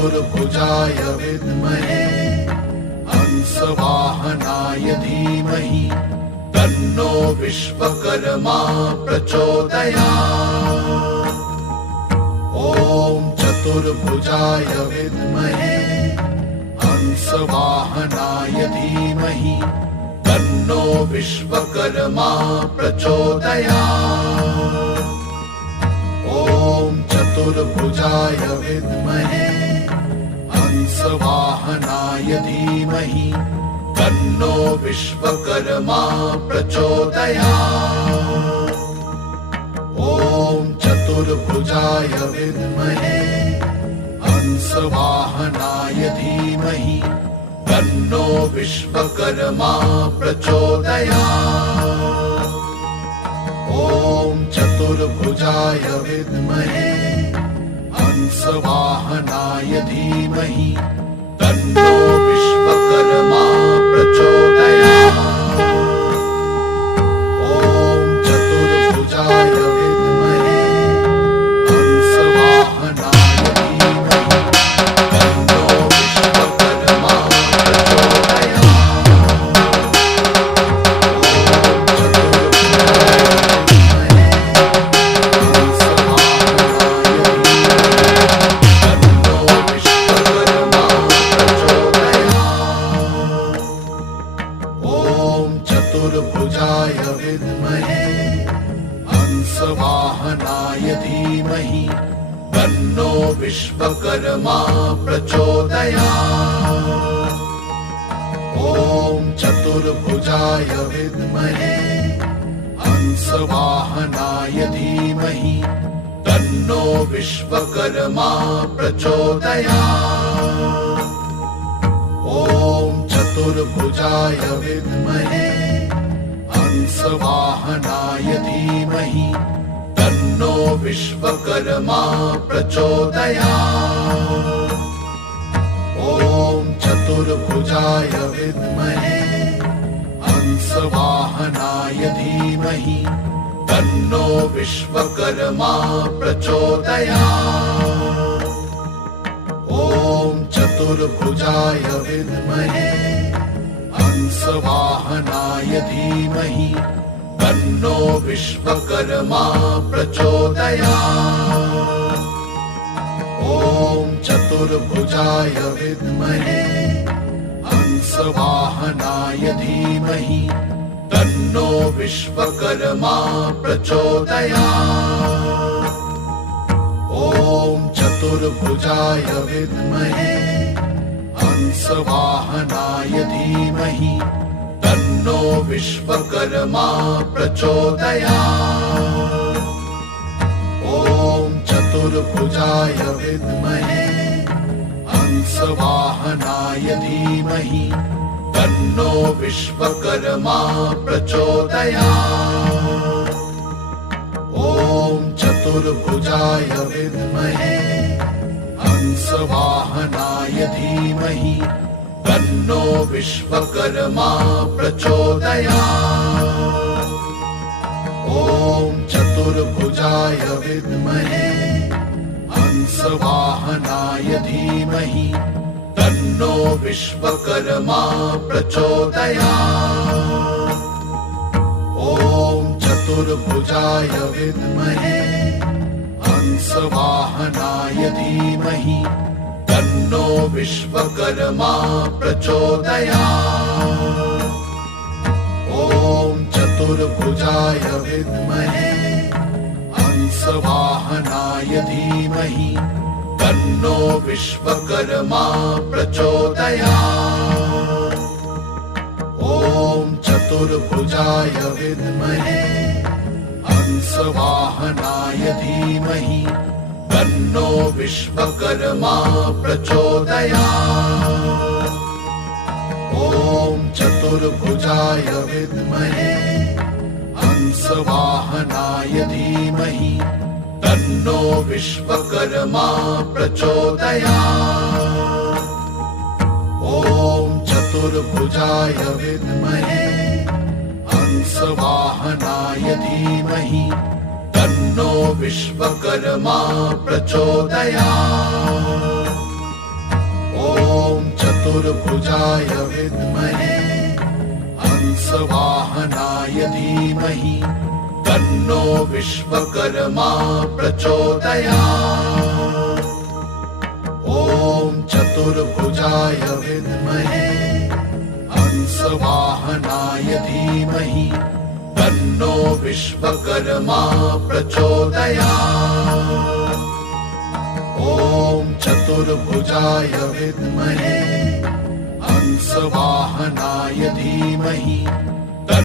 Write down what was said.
चतुर्भुजाय विद्महे हंसवाहनाय धीमहि तन्नो विश्वकर्मा प्रचोदयात्। ॐ चतुर्भुजाय विद्महे हंसवाहनाय धीमहि तन्नो विश्वकर्मा प्रचोदयात्। ॐ चतुर्भुजाय विद्महे हंसवाहनाय धीमहि तन्नो विश्वकर्मा प्रचोदयात्। ॐ चतुर्भुजाय विद्महे हंसवाहनाय धीमहि तन्नो विश्वकर्मा प्रचोदयात्। ॐ चतुर्भुजाय विद्महे हंसवाहनाय धीमहि तन्नो विश्वकर्मा प्रचोदयात्। ॐ चतुर्भुजाय विद्महे हंसवाहनाय धीमहि तन्नो विश्वकर्मा चतुर्भुजाय विद्महे हंसवाहनाय धीमहि तन्नो विश्वकर्मा प्रचोदयात्। ॐ चतुर्भुजाय विद्महे हंसवाहनाय धीमहि तन्नो विश्वकर्मा प्रचोदयात्। ॐ चतुर्भुजाय विद्महे हंसवाहनाय धीमहि तन्नो विश्वकर्मा प्रचोदयात्। ॐ चतुर्भुजाय विद्महे हंसवाहनाय धीमहि तन्नो विश्वकर्मा प्रचोदयात्। ॐ चतुर्भुजाय विद्महे हंसवाहनाय धीमहि तन्नो विश्वकर्मा प्रचोदयात्। ॐ चतुर्भुजाय विद्महे हंसवाहनाय धीमहि तन्नो विश्वकर्मा प्रचोदयात्। ॐ चतुर्भुजाय विद्महे हंसवाहनाय धीमहि तन्नो विश्वकर्मा प्रचोदयात्। ॐ चतुर्भुजाय विद्महे हंसवाहनाय धीमहि तन्नो विश्वकर्मा प्रचोदयात्। ॐ चतुर्भुजाय विद्महे हंसवाहनाय धीमहि तन्नो विश्वकर्मा प्रचोदयात्। ॐ चतुर्भुजाय विद्महे हंसवाहनाय धीमहि तन्नो विश्वकर्मा प्रचोदयात्। ॐ चतुर्भुजाय विद्महे हंसवाहनाय धीमहि तन्नो विश्वकर्मा प्रचोदयात्। ॐ चतुर्भुजाय विद्महे हंसवाहनाय धीमहि तन्नो विश्वकर्मा प्रचोदयात्। ॐ चतुर्भुजाय विद्महे हंसवाहनाय धीमहि तन्नो विश्वकर्मा प्रचोदयात्। ॐ चतुर्भुजाय विद्महे हंसवाहनाय धीमहि तन्नो विश्वकर्मा प्रचोदयात्। ॐ चतुर्भुजाय विद्महे हंसवाहनाय धीमहि तन्नो विश्वकर्मा प्रचोदयात्। ॐ चतुर्भुजाय विद्महे हंसवाहनाय धीमहि तन्नो विश्वकर्मा प्रचोदयात्। ॐ चतुर्भुजाय विद्महे हंसवाहनाय धीमहि तन्नो विश्वकर्मा प्रचोदयात्। ॐ चतुर्भुजाय विद्महे हंसवाहनाय धीमहि